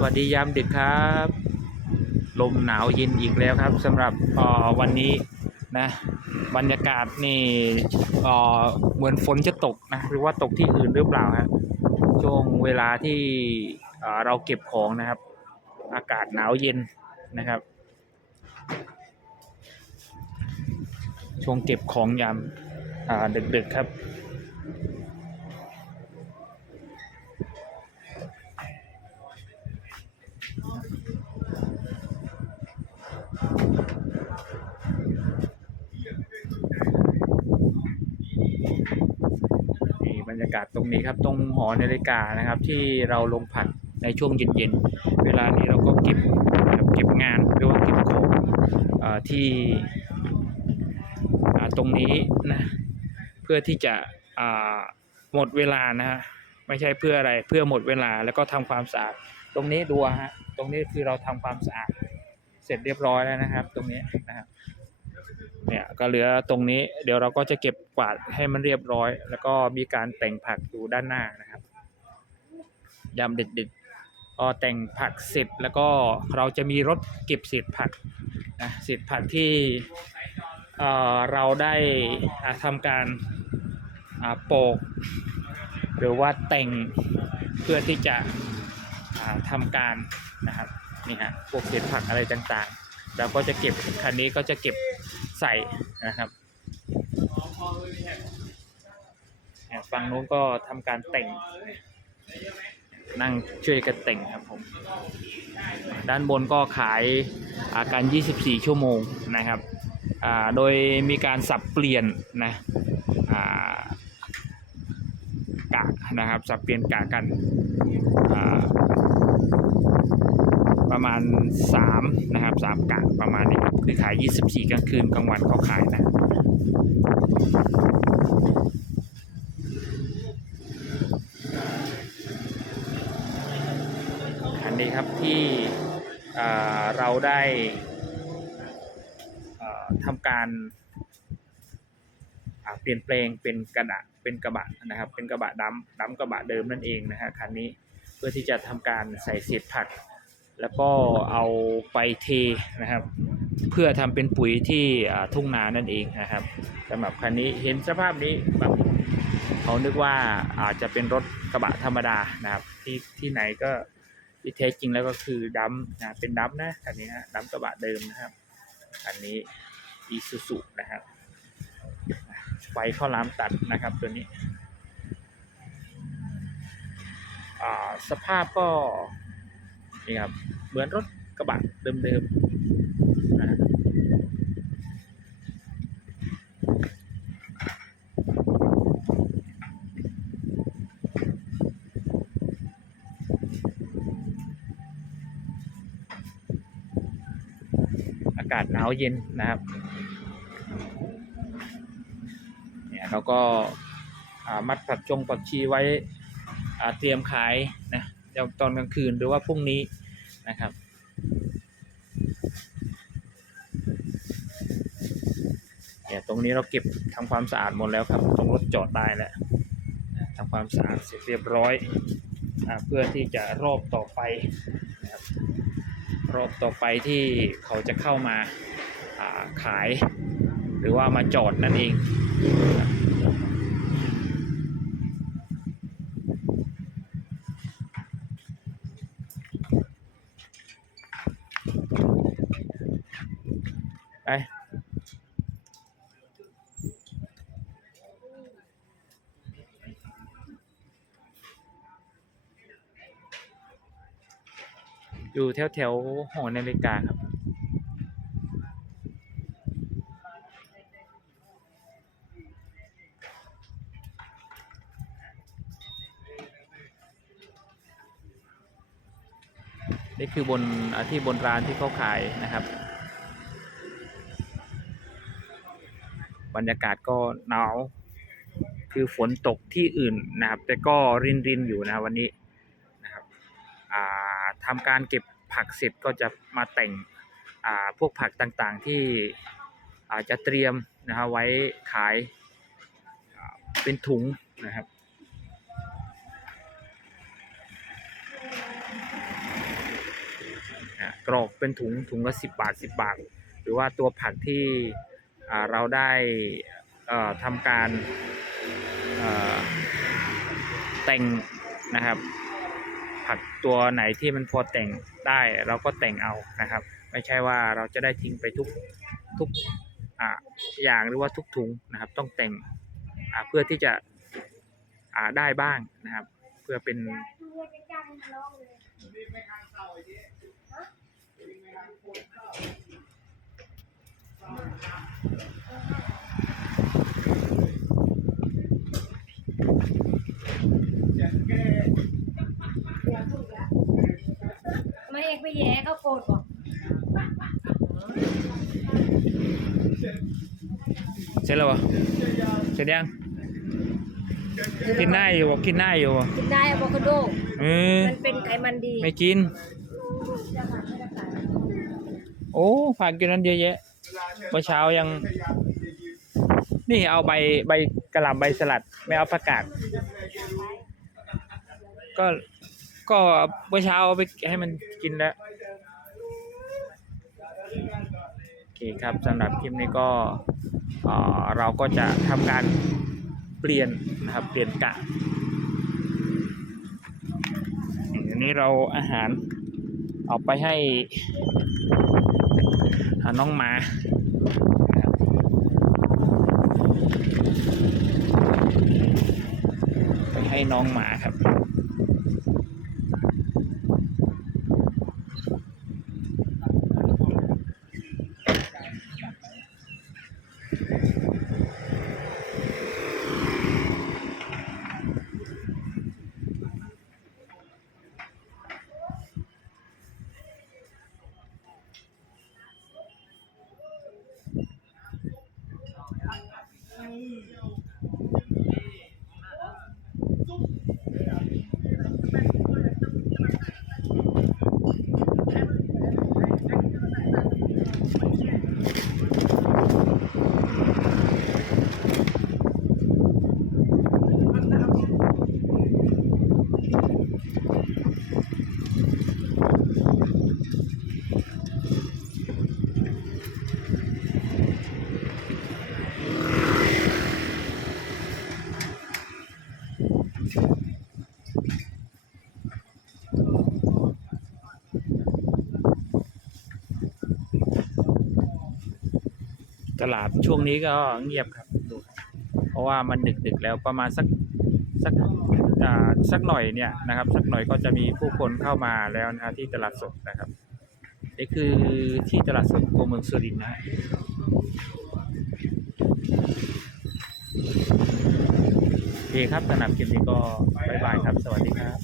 สวัสดียามดึกครับ ลมหนาวเย็นอีกแล้วครับสำหรับออวันนี้นะบรรยากาศนี่เหมือนฝนจะตกนะหรือว่าตกที่อื่นหรือเปล่าฮะช่วงเวลาที่เราเก็บของนะครับ อากาศหนาวเย็นนะครับ ช่วงเก็บของยามดึกๆครับ รยากาศตรงนี้ครับ ตรงหอนาฬิกานะครับ ที่เราลงผัดในช่วงเย็นๆ เวลานี้เราก็เก็บเก็บงานหรือว่าเก็บของอที่ตรงนี้นะเพื่อที่จะหมดเวลานะฮะไม่ใช่เพื่ออะไรเพื่อหมดเวลาแล้วก็ทำความสะอาดตรงนี้ดูฮะตรงนี้คือเราทำความสะอาดเสร็จเรียบร้อยแล้วนะครับ ตรงนี้นะครับ เนี่ยก็เหลือตรงนี้เดี๋ยวเราก็จะเก็บกวาดให้มันเรียบร้อย แล้วก็มีการแต่งผักดูด้านหน้านะครับยำเด็ดๆพอแต่งผักเสร็จแล้วก็เราจะมีรถเก็บเศษผักนะเศษผักที่เราได้อ่าทำการโปก หรือว่าแต่งเพื่อที่จะอ่าทำการนะครับนี่ฮะพวกเศษผักอะไรต่างๆ เราก็จะเก็บคันนี้ก็จะเก็บ ใส่นะครับฝั่งนู้นก็ทำการแต่ง นั่งช่วยกันแต่งครับผม ด้านบนก็ขายอาการ 24 ชั่วโมงนะครับโดยมีการสับเปลี่ยนนะกะนะครับสับเปลี่ยนกะกัน ประมาณ 3 นะครับ 3กะประมาณนี้ครับคือขาย 24 กลางคืนกลางวันเขาขายนะอันนี้ครับที่เเราได้ทำการเปลี่ยนแปลงเป็นกระดะเป็นกระบะนะครับ เป็นกระบะดำดำกระบะเดิมนั่นเองนะฮะคันนี้เพื่อที่จะทำการใส่เศษผัก แล้วก็เอาไปเทนะครับ เพื่อทำเป็นปุ๋ยที่ทุ่งนานั่นเองนะครับสำหรับคันนี้เห็นสภาพนี้แบบเขานึกว่าอาจจะเป็นรถกระบะธรรมดานะครับ ที่ที่ไหนก็ที่แท้จริงแล้วก็คือดัมนะเป็นดัมนะคันนี้นะดัมกระบะเดิมนะครับคันนี้อีซูซุนะครับไฟข้าวหลามตัดนะครับตัวนี้สภาพก็ นี่ครับ เหมือนรถกระบะเดิมๆนะอากาศหนาวเย็นนะครับเนี่ยเราก็มัดผักจงผักชีไว้เตรียมขายนะเดี๋ยวตอนกลางคืนหรือว่าพรุ่งนี้ นะครับ เนี่ยตรงนี้เราเก็บทำความสะอาดหมดแล้วครับ ตรงรถจอดได้แล้วนะทำความสะอาดเสร็จเรียบร้อยอเพื่อที่จะรอบต่อไปนะครับรอบต่อไปที่เขาจะเข้ามาาขาย หรือว่ามาจอดนั่นเองนะครับ ไปอยู่แถวแถวหอนาฬิกาครับ นี่คือบนที่บนร้านที่เขาขายนะครับ บรรยากาศก็หนาว คือฝนตกที่อื่นนะครับ แต่ก็รินรินอยู่นะวันนี้นะครับอ่าทำการเก็บผักเสร็จก็จะมาแต่งพวกผักต่างๆที่อาจจะเตรียมนะครับไว้ขายเป็นถุงนะครับกรอกเป็นถุงถุงละสิบบาทสิบบาท หรือว่าตัวผักที่ เราได้ทำการแต่งนะครับผักตัวไหนที่มันพอแต่งได้เราก็แต่งเอานะครับ ไม่ใช่ว่าเราจะได้ทิ้งไปทุกทุกออย่างหรือว่าทุกถุงนะครับ ต้องแต่งเพื่อที่จะได้บ้างนะครับ เพื่อเป็น ไม่เอกไปแย่เขาโกรธบอกเสร็จแล้ววะเสร็จยัง กินได้อยู่บ่กินได้อยู่บ่กินได้อะโวคาโด เออมันเป็นไขมันดี ไม่กิน โอ้ผักอยู่นั้นเยอะแยะ เมื่อเช้ายัง นี่เอาใบใบกระหล่ำใบสลัด ไม่เอาผักกาดก็ก็เมื่อเช้าเอาไปให้มันกินแล้วโอเคครับสำหรับคลิปนี้ก็เอ่อเราก็จะทำการเปลี่ยนนะครับเปลี่ยนกะอันนี้เราอาหารเอาไปให้ หาน้องหมาไปให้น้องหมาครับ ตลาดช่วงนี้ก็เงียบครับดูเพราะว่ามันดึกๆแล้วประมาณสักสักสักหน่อยเนี่ยนะครับ สักหน่อยก็จะมีผู้คนเข้ามาแล้วนะครับที่ตลาดสดนะครับนี่คือที่ตลาดสดตัวเมืองสุรินทร์นะโอเคครับสำหรับคลิปนี้ก็บ๊ายบายครับ สวัสดีครับ